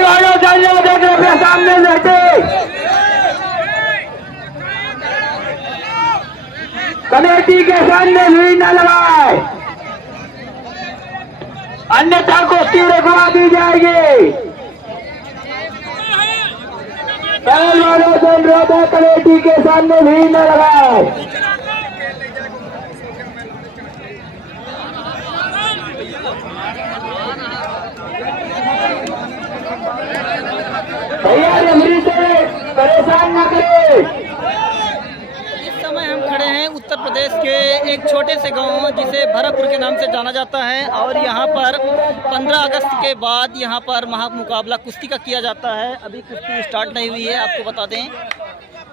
पहलवानों के सामने बैठे कमेटी के सामने भीड़ न लगाए, अन्यथा कुश्ती रुकवा दी जाएगी। पहलवानों से अनुरोध है कमेटी के सामने भीड़ न लगाए। भैया रेफरी से परेशान न करें। इस समय हम खड़े हैं उत्तर प्रदेश के एक छोटे से गांव जिसे भरतपुर के नाम से जाना जाता है और यहाँ पर 15 अगस्त के बाद यहाँ पर महामुकाबला कुश्ती का किया जाता है। अभी कुश्ती स्टार्ट नहीं हुई है, आपको बता दें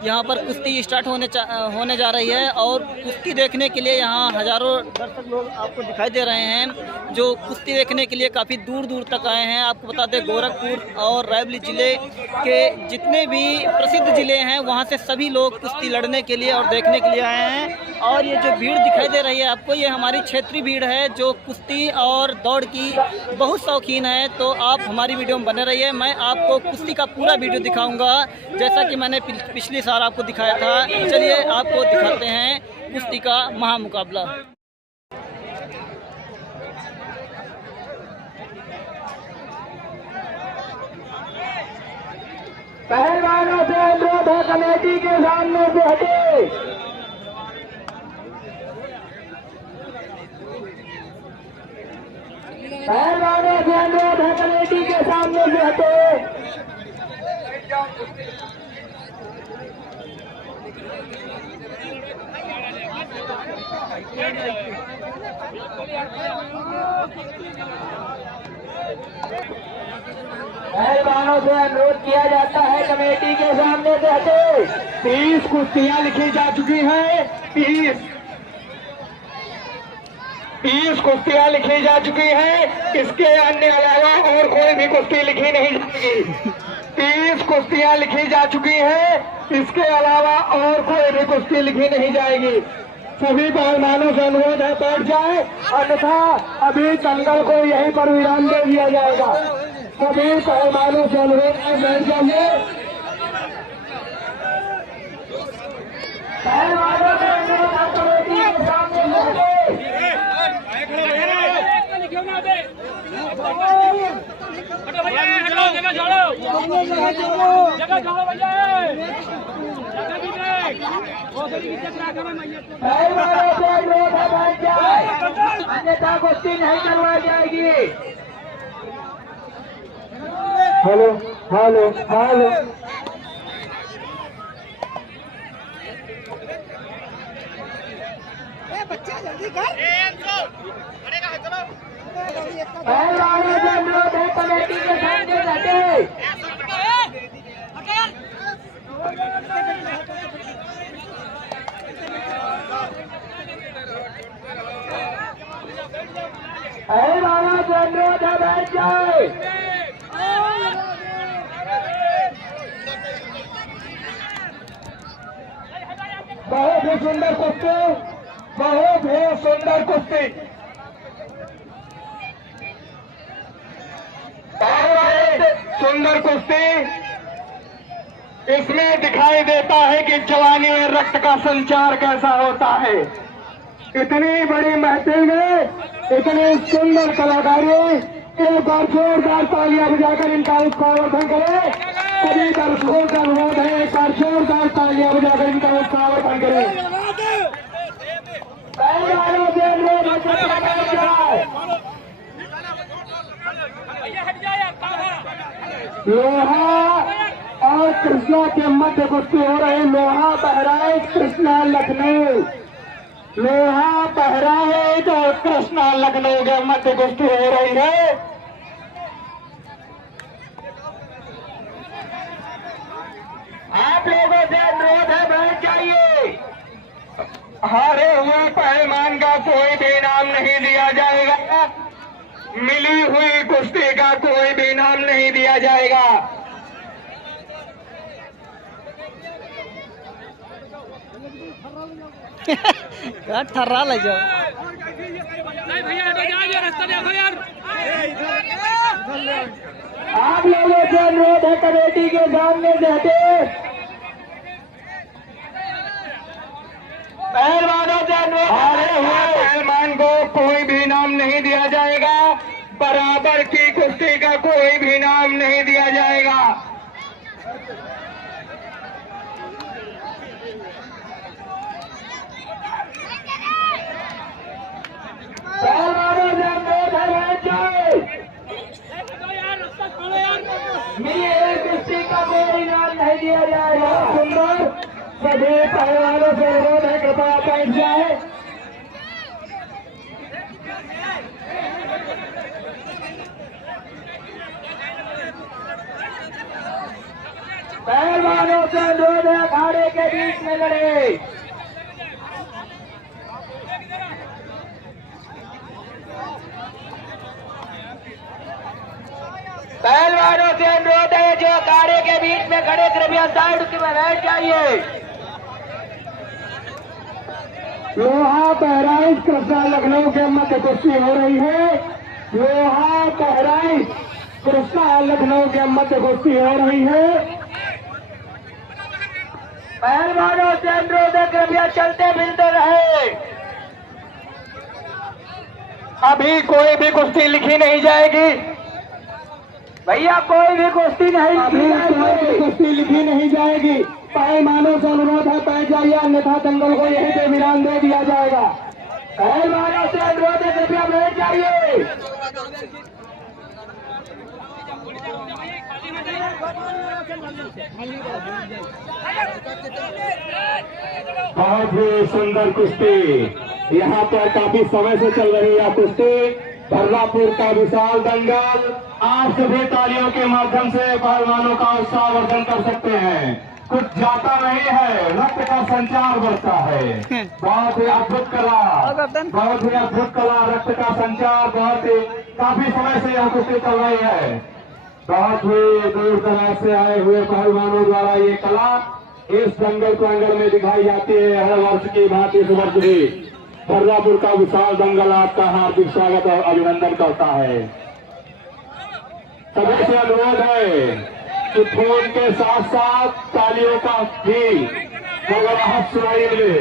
यहाँ पर कुश्ती स्टार्ट होने जा रही है और कुश्ती देखने के लिए यहाँ हज़ारों दर्शक लोग आपको दिखाई दे रहे हैं जो कुश्ती देखने के लिए काफ़ी दूर दूर तक आए हैं। आपको बता दें गोरखपुर और रायबरेली ज़िले के जितने भी प्रसिद्ध ज़िले हैं वहाँ से सभी लोग कुश्ती लड़ने के लिए और देखने के लिए आए हैं। और ये जो भीड़ दिखाई दे रही है आपको, ये हमारी क्षेत्रीय भीड़ है जो कुश्ती और दौड़ की बहुत शौकीन है। तो आप हमारी वीडियो में बने रहिए, मैं आपको कुश्ती का पूरा वीडियो दिखाऊंगा जैसा कि मैंने पिछली साल आपको दिखाया था। चलिए आपको दिखाते हैं कुश्ती का महामुकाबला। पहलवानों से अनुरोध है कमेटी के सामने से हटे। पहलवानों से अनुरोध है कमेटी के सामने से हटे। पहलवानों से अनुरोध किया जाता है कमेटी के सामने से हटे। 30 कुश्तियां लिखी जा चुकी हैं। 30 कुश्तियां लिखी जा चुकी हैं। इसके अन्य अलावा और कोई भी कुश्ती लिखी नहीं जाएगी। 30 कुश्तियां लिखी जा चुकी हैं। इसके अलावा और कोई भी कुश्ती लिखी नहीं जाएगी। सभी पहलवानों से अनुरोध है बैठ जाए, अन्यथा अभी दंगल को यहीं पर विराम दे दिया जाएगा। सभी पहलवानों से अनुरोध है बैठ जाइए। पहलवानों से अनुरोध है कमेटी के सामने अन्यथा कुश्ती नहीं करवाई जाएगी। हेलो हेलो हेलो बच्चा जल्दी कर। पहलवानों से अनुरोध है कमेटी के सामने हटे। पहलवानों से अनुरोध है बैठ जाए। बहुत ही सुंदर कुश्ती, बहुत ही सुंदर कुश्ती। सुंदर कुश्ती, इसमें दिखाई देता है कि जवानी में रक्त का संचार कैसा होता है। इतनी बड़ी महफिल में इतनी सुंदर कलाकारी, एक बार जोरदार तालियां बजाकर इनका उत्साहवर्धन करें। सभी दर्शकों का अनुरोध है एक बार जोरदार तालियां बजाकर इनका उत्साहवर्धन करें। पहलवानों से अनुरोध लोहा और कृष्णा के मध्य कुश्ती हो रही। लोहा बहराइच कृष्णा लखनऊ, लोहा बहराइच और कृष्णा लखनऊ के मध्य कुश्ती हो रही है। आप लोगों से अनुरोध है बैठ जाइए। हारे हुए पहलवान का कोई भी इनाम नहीं दिया जाएगा। मिली हुई कुश्ती का कोई भी इनाम नहीं दिया जाएगा। क्या ठर्रा ले जाओ। भैया रास्ता देखो यार। आप लोगों से अनुरोध है कमेटी के सामने से हटे। पहलवानों से अनुरोध, हारे हुए पहलवान को कोई भी इनाम नहीं दिया जाएगा। बराबर की कुश्ती का कोई भी इनाम नहीं दिया जाएगा। पहलवानों से अनुरोध है मेरी कुश्ती का कोई इनाम नहीं दिया जाएगा। सुंदर सभी पहलवानों से अनुरोध है कृपया बैठ जाए। पहलवानों से अनुरोध है अखाड़े के बीच में लड़े। पहलवानों से अनुरोध है जो अखाड़े के बीच में खड़े कृपया साइड में बैठ जाइए। लोहा बहराइच कृष्णा लखनऊ के मध्य कुश्ती हो रही है। लोहा बहराइच कृष्णा लखनऊ के मध्य कुश्ती हो रही है। पहलवानों से अनुरोध है कृपया चलते फिरते रहे। अभी कोई भी कुश्ती लिखी नहीं जाएगी भैया, कोई भी कुश्ती नहीं, अभी कोई भी कुश्ती लिखी नहीं जाएगी। पहलवानों से अनुरोध है बैठ जाइए, अन्यथा दंगल को यहीं पे विराम दे दिया जाएगा। पहलवानों से अनुरोध है कृपया बैठ जाइए। बहुत ही सुंदर कुश्ती यहाँ पर काफी समय से चल रही है कुश्ती। भर्रापुर का विशाल दंगल। आप सभी तालियों के माध्यम से पहलवानों का उत्साहवर्धन कर सकते हैं। कुछ जाता नहीं है, रक्त का संचार बढ़ता है। बहुत ही अद्भुत कला, बहुत ही अद्भुत कला, रक्त का संचार। बहुत ही काफी समय से यह कुश्ती चल रही है। बहुत ही दूर दराज से आए हुए पहलवानों द्वारा ये कला इस दंगल प्रांगण में दिखाई जाती है। हर वर्ष की भांति इस वर्ष भी भर्रापुर का विशाल दंगल आपका हार्दिक स्वागत और अभिनंदन करता है। सभी से अनुरोध है कि फोन के साथ साथ तालियों का भी गड़गड़ाहट सुनाई मिले।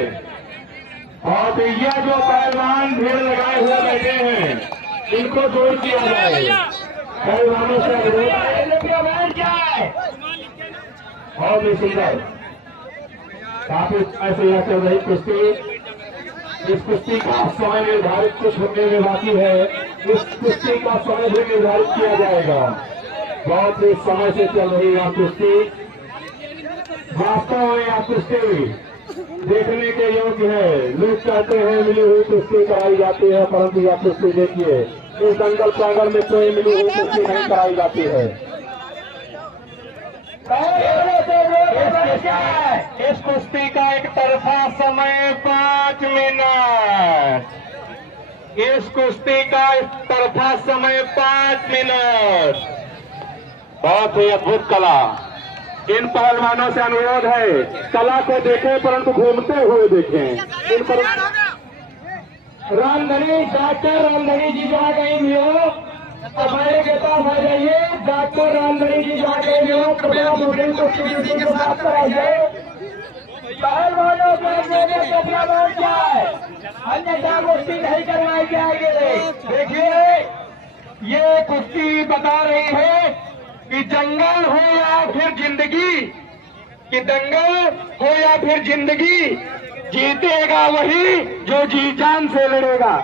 और ये जो पहलवान भीड़ लगाए हुए बैठे हैं इनको जोड़ दिया जाए। पहलवानों से अनुरोध है। बहुत ही सुंदर काफी ऐसे यह चल रही कुश्ती। इस कुश्ती का समय निर्धारित कुछ होने में बाकी है। इस कुश्ती का समय भी निर्धारित किया जाएगा। बहुत ही समय से चल रही यह कुश्ती। वास्तव में यह कुश्ती देखने के योग्य है। लोग कहते हैं मिली हुई कुश्ती कराई जाती है, परंतु यह कुश्ती देखिए इस दंगल प्रांगण में कोई मिली हुई कुश्ती नहीं कराई जाती है। इस कुश्ती का एक तरफा समय 5 मिनट। इस कुश्ती का एक तरफा समय 5 मिनट। बहुत ही अद्भुत कला। इन पहलवानों से अनुरोध है कला को देखें परंतु घूमते हुए देखें। इन पर रामधनी डॉक्टर रामधनी जी जहाँ कहीं भी हो हमारे के पास आ जाइए। डॉक्टर रामधनी जी जहाँ कहीं भी हो कृपया मोबाइल को प्राप्त कराइए। पहलवानों को कृपया बैठ जाए, अन्यथा कुश्ती नहीं करवाई जाएगी। देखिए ये कुश्ती बता रही है कि जंगल हो या फिर जिंदगी, कि दंगल हो या फिर जिंदगी, जीतेगा वही जो जी जान से लड़ेगा।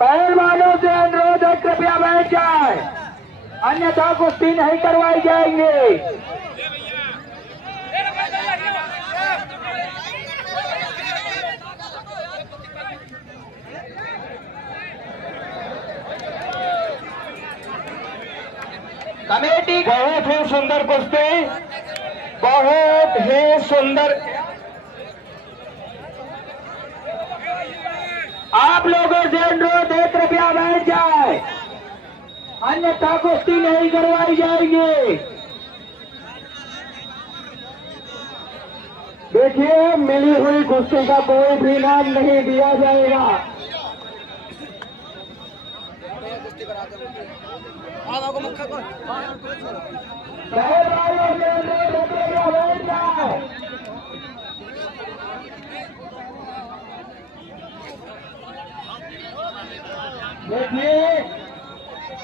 पहलवानों से अनुरोध है कृपया बैठ जाए, अन्यथा कुश्ती नहीं करवाई जाएंगे। कमेटी बहुत ही सुंदर कुश्ती, बहुत ही सुंदर। आप लोगों से अनुरोध है कृपया बैठ जाए, अन्यथा कुश्ती नहीं करवाई जाएगी। देखिए मिली हुई कुश्ती का कोई भी इनाम नहीं दिया जाएगा। पहलवानों के अनुरोध है कि बैठ जाए। देखिए,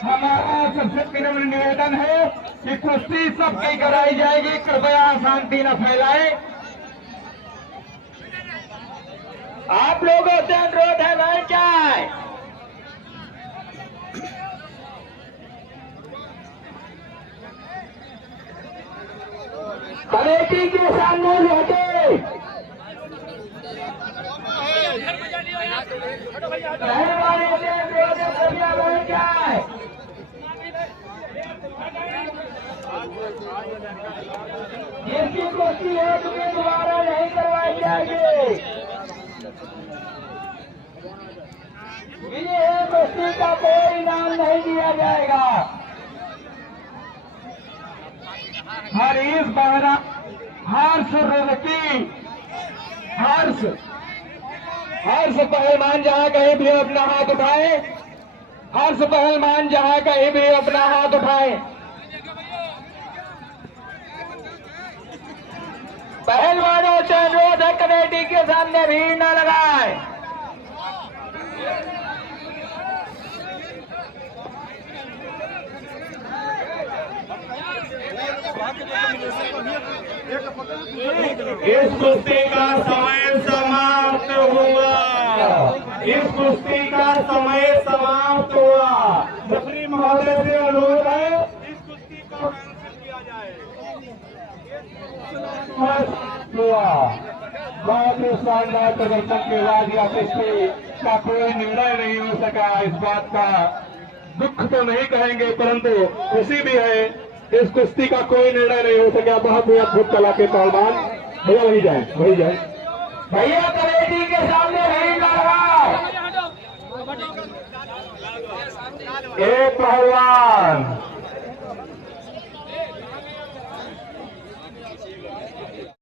हमारा सबसे विनम्र निवेदन है कि कुश्ती सबकी कराई जाएगी, कृपया शांति न फैलाएं। आप लोगों से अनुरोध है बैठ जाए। कमेटी के सामने हटे। पहलवानों से अनुरोध है कृपया बैठ जाए। जिसकी कुश्ती हो चुकी दोबारा नहीं करवाई जाएगी। ये कुश्ती का कोई इनाम नहीं दिया जाएगा। हरीश बहरा हर्ष रुड़की हर्ष पहलवान जहां कहीं भी अपना हाथ उठाए। हर्ष पहलवान जहां कहीं भी अपना हाथ उठाए। पहलवानों से अनुरोध है कमेटी के सामने भीड़ न लगाए। इस कुश्ती का समय समाप्त हुआ। इस कुश्ती का समय समाप्त हुआ। रेफरी महोदय से अनुरोध है इस कुश्ती को कैंसिल किया जाए। बहुत ही शानदार प्रदर्शन के बाद यह कुश्ती का कोई निर्णय नहीं हो सका। इस बात का दुख तो नहीं कहेंगे, परंतु खुशी भी है। इस कुश्ती का कोई निर्णय नहीं हो सका। बहुत ही अद्भुत कला के पहलवान। भैया वही जाए भैया कमेटी के सामने भीड़ न लगाओ। एक पहलवान